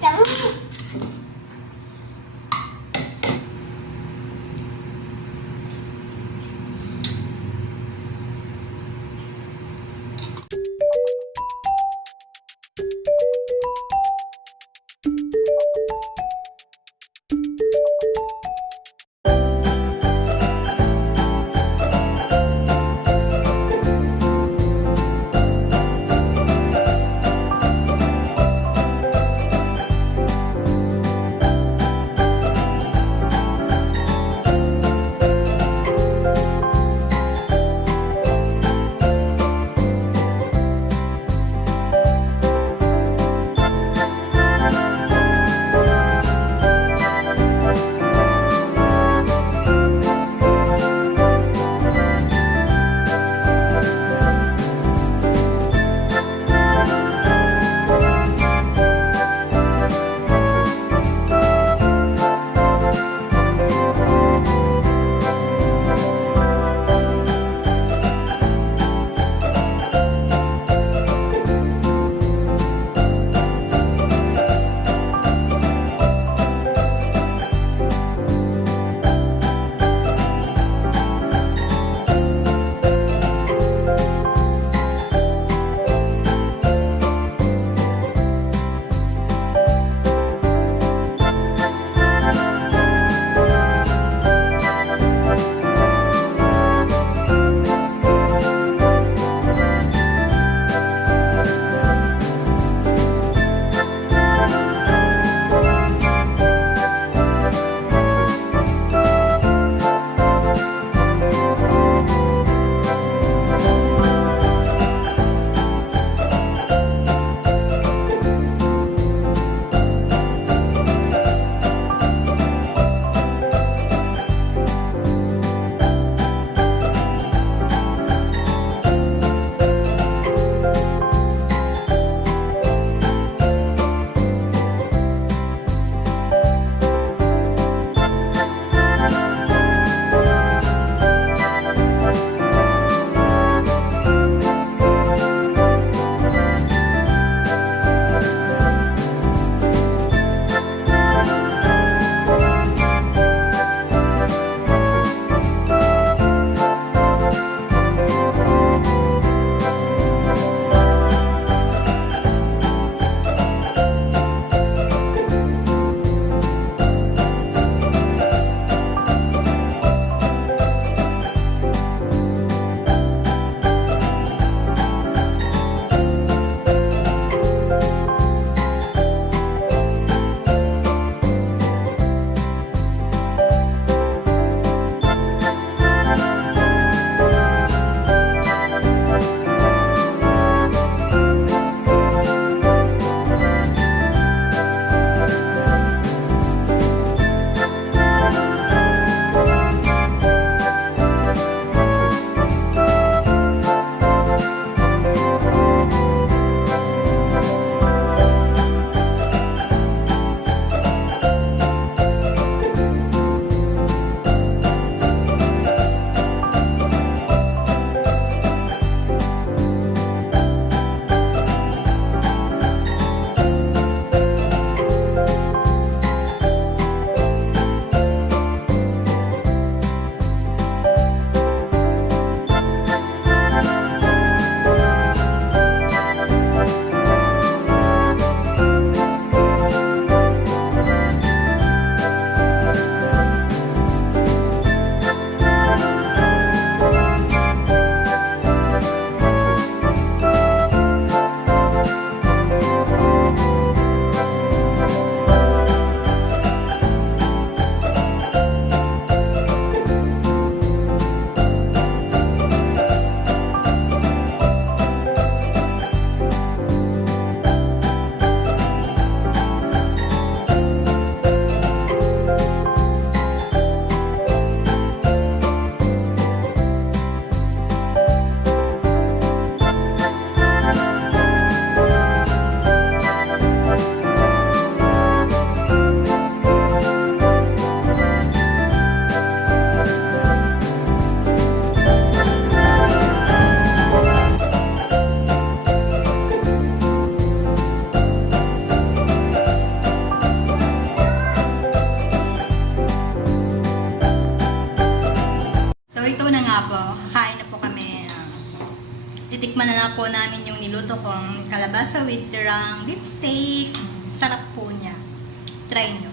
Trắng. po namin yung niluto kong kalabasa with tirang beef steak. Sarap po niya. Try nyo.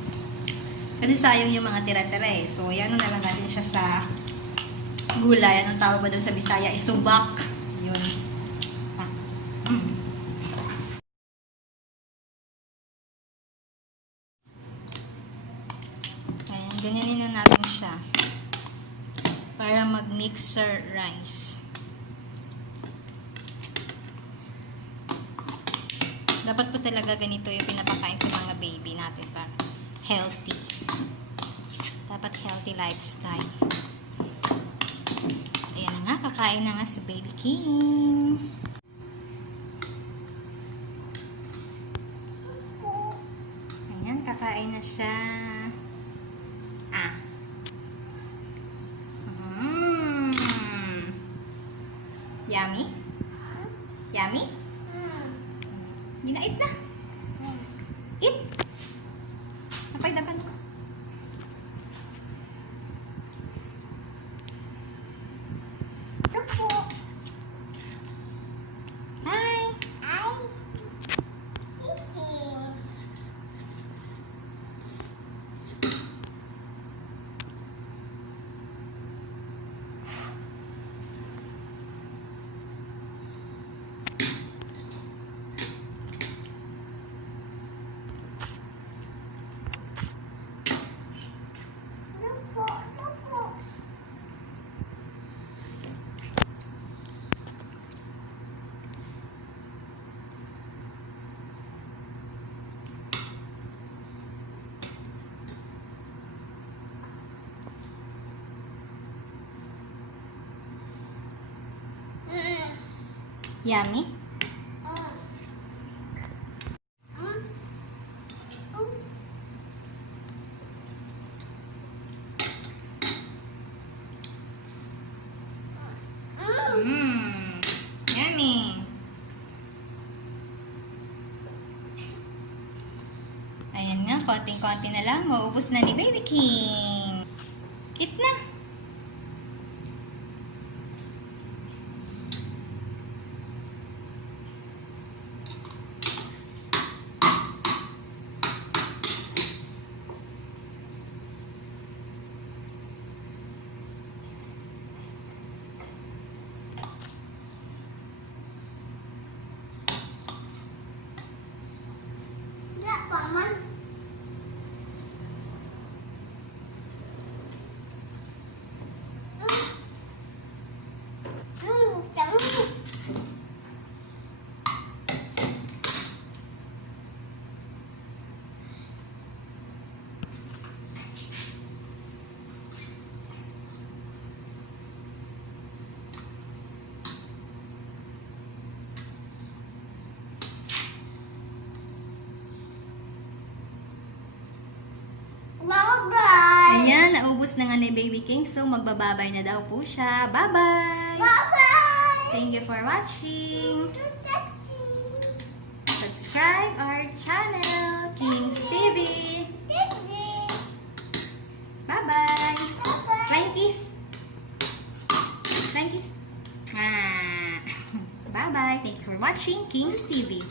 Kasi sayang yung mga tira-tira eh. So, yan na lang natin siya sa gulay. Anong tawag ba doon sa Bisaya? Isubak. Yun. Ayan, ganyanin na natin siya. Para mag-mixer rice. Dapat po talaga ganito yung pinapakain sa mga baby natin para healthy. Dapat healthy lifestyle. Ayan na nga, kakain na nga si Baby King. Ayan, kakain na siya. Yummy? Yummy? Ginait na. Eat. Napay dagan. Tupo. Hi. Hi. Yummy? Yummy. Ayan nga, konting-konti na lang. Maubos na ni Baby King. Eat na. Paman. Ayan, naubos na nga ni Baby King. So, magbababay na daw po siya. Bye-bye! Bye-bye! Thank you for watching. Subscribe our channel, King's TV. Bye-bye! Flying kiss! Flying kiss! Bye-bye! Thank you for watching King's TV.